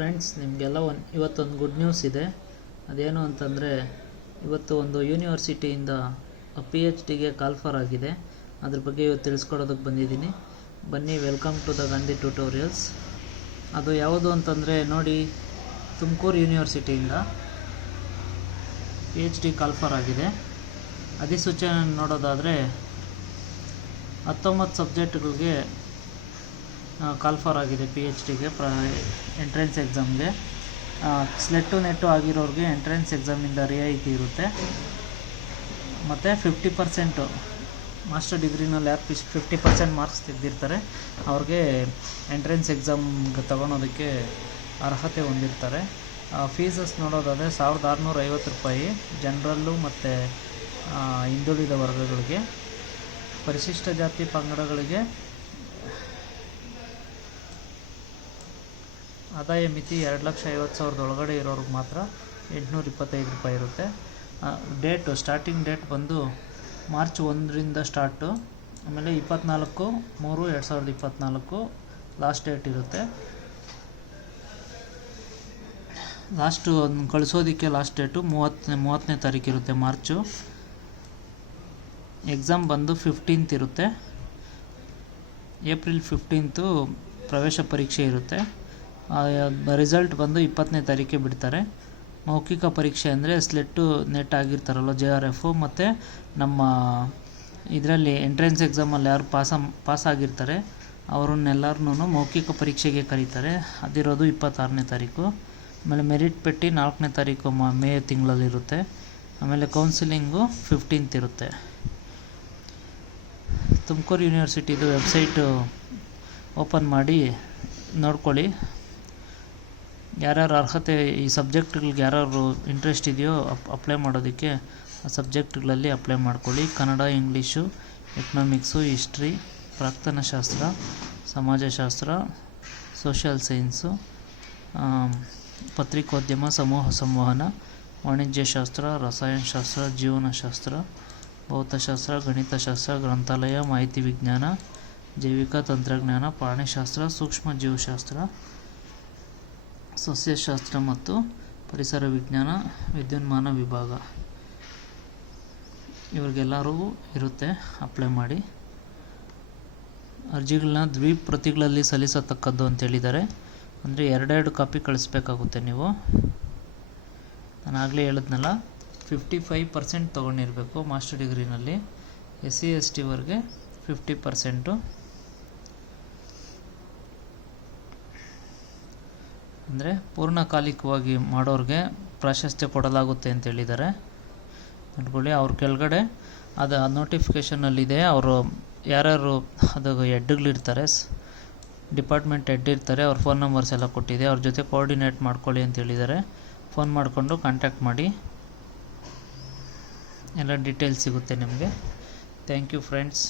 Friends, ನಿಮಗೆಲ್ಲ ಇವತ್ತೊಂದು good news ಇದೆ. ಅದೇನು ಅಂತಂದರೆ, ಇವತ್ತು ಒಂದು ಯೂನಿವರ್ಸಿಟಿಯಿಂದ PhDಗೆ ಕಾಲ್ಫರ್ ಆಗಿದೆ. ಅದ್ರ ಬಗ್ಗೆ ಇವತ್ತು ತಿಳಿಸ್ಕೊಡೋದಕ್ಕೆ ಬಂದಿದ್ದೀನಿ. ಬನ್ನಿ, welcome to the Gandhi tutorials. ಅದು ಯಾವುದು ಅಂತಂದರೆ ನೋಡಿ, ತುಮಕೂರು ಯೂನಿವರ್ಸಿಟಿಯಿಂದ PhD ಕಾಲ್ಫರ್ ಆಗಿದೆ. ಅಧಿಸೂಚನೆ ನೋಡೋದಾದರೆ 19 ಸಬ್ಜೆಕ್ಟ್ಗಳಿಗೆ ಕಾಲ್ಫರ್ ಆಗಿದೆ. PhDಗೆ ಎಂಟ್ರೆನ್ಸ್ ಎಕ್ಸಾಮ್ಗೆ. ಸ್ಲೆಟ್ಟು ನೆಟ್ಟು ಆಗಿರೋರಿಗೆ ಎಂಟ್ರೆನ್ಸ್ ಎಕ್ಸಾಮಿಂದ ರಿಯಾಯಿತಿ ಇರುತ್ತೆ. ಮತ್ತು 50% ಮಾಸ್ಟರ್ ಡಿಗ್ರಿನಲ್ಲಿ ಯಾರು 50% ಮಾರ್ಕ್ಸ್ ತೆಗೆದಿರ್ತಾರೆ ಅವ್ರಿಗೆ ಎಂಟ್ರೆನ್ಸ್ ಎಕ್ಸಾಮ್ಗೆ ತಗೊಳೋದಕ್ಕೆ ಅರ್ಹತೆ ಹೊಂದಿರ್ತಾರೆ. ಫೀಸಸ್ ನೋಡೋದಾದರೆ 1650 ರೂಪಾಯಿ ಜನರಲ್ಲು ಮತ್ತು ಹಿಂದುಳಿದ ವರ್ಗಗಳಿಗೆ. ಪರಿಶಿಷ್ಟ ಜಾತಿ ಪಂಗಡಗಳಿಗೆ ಆದಾಯ ಮಿತಿ 2,50,000 ಒಳಗಡೆ ಇರೋರಿಗೆ ಮಾತ್ರ 825 ರೂಪಾಯಿ ಇರುತ್ತೆ. ಸ್ಟಾರ್ಟಿಂಗ್ ಡೇಟ್ ಬಂದು ಮಾರ್ಚ್ 1ರಿಂದ ಸ್ಟಾರ್ಟು. ಆಮೇಲೆ 24/3/2024 ಲಾಸ್ಟ್ ಡೇಟ್ ಇರುತ್ತೆ. ಕಳಿಸೋದಕ್ಕೆ ಲಾಸ್ಟ್ ಡೇಟು 30ನೇ ತಾರೀಕು ಇರುತ್ತೆ ಮಾರ್ಚು. ಎಕ್ಸಾಮ್ ಬಂದು 15th ಇರುತ್ತೆ. ಏಪ್ರಿಲ್ 15th ಪ್ರವೇಶ ಪರೀಕ್ಷೆ ಇರುತ್ತೆ. ರಿಸಲ್ಟ್ ಬಂದು 20ನೇ ತಾರೀಕಿಗೆ ಬಿಡ್ತಾರೆ. ಮೌಖಿಕ ಪರೀಕ್ಷೆ ಅಂದರೆ ಸ್ಲೆಟ್ಟು ನೆಟ್ ಆಗಿರ್ತಾರಲ್ಲ JRF, ಮತ್ತು ನಮ್ಮ ಇದರಲ್ಲಿ ಎಂಟ್ರೆನ್ಸ್ ಎಕ್ಸಾಮಲ್ಲಿ ಯಾರು ಪಾಸ್ ಆಗಿರ್ತಾರೆ ಅವರನ್ನೆಲ್ಲರನ್ನೂ ಮೌಖಿಕ ಪರೀಕ್ಷೆಗೆ ಕರೀತಾರೆ. ಅದಿರೋದು 26ನೇ ತಾರೀಕು. ಆಮೇಲೆ ಮೆರಿಟ್ ಪಟ್ಟಿ 4ನೇ ತಾರೀಕು ಮೇ ತಿಂಗಳಲ್ಲಿರುತ್ತೆ. ಆಮೇಲೆ ಕೌನ್ಸಿಲಿಂಗು 15th ಇರುತ್ತೆ. ತುಮಕೂರು ಯೂನಿವರ್ಸಿಟಿದು ವೆಬ್ಸೈಟು ಓಪನ್ ಮಾಡಿ ನೋಡ್ಕೊಳ್ಳಿ. ಯಾರ್ಯಾರು ಅರ್ಹತೆ, ಈ ಸಬ್ಜೆಕ್ಟ್ಗಳಿಗೆ ಯಾರ್ಯಾರು ಇಂಟ್ರೆಸ್ಟ್ ಇದೆಯೋ ಅಪ್ಲೈ ಮಾಡೋದಕ್ಕೆ ಆ ಸಬ್ಜೆಕ್ಟ್ಗಳಲ್ಲಿ ಅಪ್ಲೈ ಮಾಡ್ಕೊಳ್ಳಿ. ಕನ್ನಡ, ಇಂಗ್ಲೀಷು, ಎಕನಾಮಿಕ್ಸು, ಹಿಸ್ಟ್ರಿ, ಪ್ರಾಕ್ತನಶಾಸ್ತ್ರ, ಸಮಾಜಶಾಸ್ತ್ರ, ಸೋಷಿಯಲ್ ಸೈನ್ಸು, ಪತ್ರಿಕೋದ್ಯಮ, ಸಮೂಹ ಸಂವಹನ, ವಾಣಿಜ್ಯಶಾಸ್ತ್ರ, ರಸಾಯನಶಾಸ್ತ್ರ, ಜೀವನಶಾಸ್ತ್ರ, ಭೌತಶಾಸ್ತ್ರ, ಗಣಿತಶಾಸ್ತ್ರ, ಗ್ರಂಥಾಲಯ, ಮಾಹಿತಿ ವಿಜ್ಞಾನ, ಜೈವಿಕ ತಂತ್ರಜ್ಞಾನ, ಪ್ರಾಣಿಶಾಸ್ತ್ರ, ಸೂಕ್ಷ್ಮ ಜೀವಶಾಸ್ತ್ರ, ಸಸ್ಯಶಾಸ್ತ್ರ ಮತ್ತು ಪರಿಸರ ವಿಜ್ಞಾನ, ವಿದ್ಯುನ್ಮಾನ ವಿಭಾಗ ಇವ್ರಿಗೆಲ್ಲರಿಗೂ ಇರುತ್ತೆ. ಅಪ್ಲೈ ಮಾಡಿ. ಅರ್ಜಿಗಳನ್ನ ದ್ವಿಪ್ರತಿಗಳಲ್ಲಿ ಸಲ್ಲಿಸತಕ್ಕದ್ದು ಅಂತೇಳಿದ್ದಾರೆ. ಅಂದರೆ 2 ಕಾಪಿ ಕಳಿಸ್ಬೇಕಾಗುತ್ತೆ ನೀವು. ನಾನು ಆಗಲೇ ಹೇಳಿದ್ನಲ್ಲ, 55% ತೊಗೊಂಡಿರಬೇಕು ಮಾಸ್ಟರ್ ಡಿಗ್ರಿನಲ್ಲಿ. SC ST ವರ್ಗೆ 50%. ಅಂದರೆ ಪೂರ್ಣಕಾಲಿಕವಾಗಿ ಮಾಡೋರಿಗೆ ಪ್ರಾಶಸ್ತ್ಯ ಕೊಡಲಾಗುತ್ತೆ ಅಂತೇಳಿದ್ದಾರೆ. ನೋಡ್ಕೊಳ್ಳಿ, ಅವ್ರ ಕೆಳಗಡೆ ಅದು ನೋಟಿಫಿಕೇಷನಲ್ಲಿದೆ. ಅವರು ಯಾರ್ಯಾರು ಅದು ಹೆಡ್ಗಳಿರ್ತಾರೆ, ಡಿಪಾರ್ಟ್ಮೆಂಟ್ ಹೆಡ್ ಇರ್ತಾರೆ, ಅವ್ರ ಫೋನ್ ನಂಬರ್ಸ್ ಎಲ್ಲ ಕೊಟ್ಟಿದೆ. ಅವ್ರ ಜೊತೆ ಕೋಆರ್ಡಿನೇಟ್ ಮಾಡ್ಕೊಳ್ಳಿ ಅಂತೇಳಿದ್ದಾರೆ. ಫೋನ್ ಮಾಡಿಕೊಂಡು ಕಾಂಟ್ಯಾಕ್ಟ್ ಮಾಡಿ, ಎಲ್ಲ ಡೀಟೇಲ್ಸ್ ಸಿಗುತ್ತೆ ನಿಮಗೆ. Thank you friends.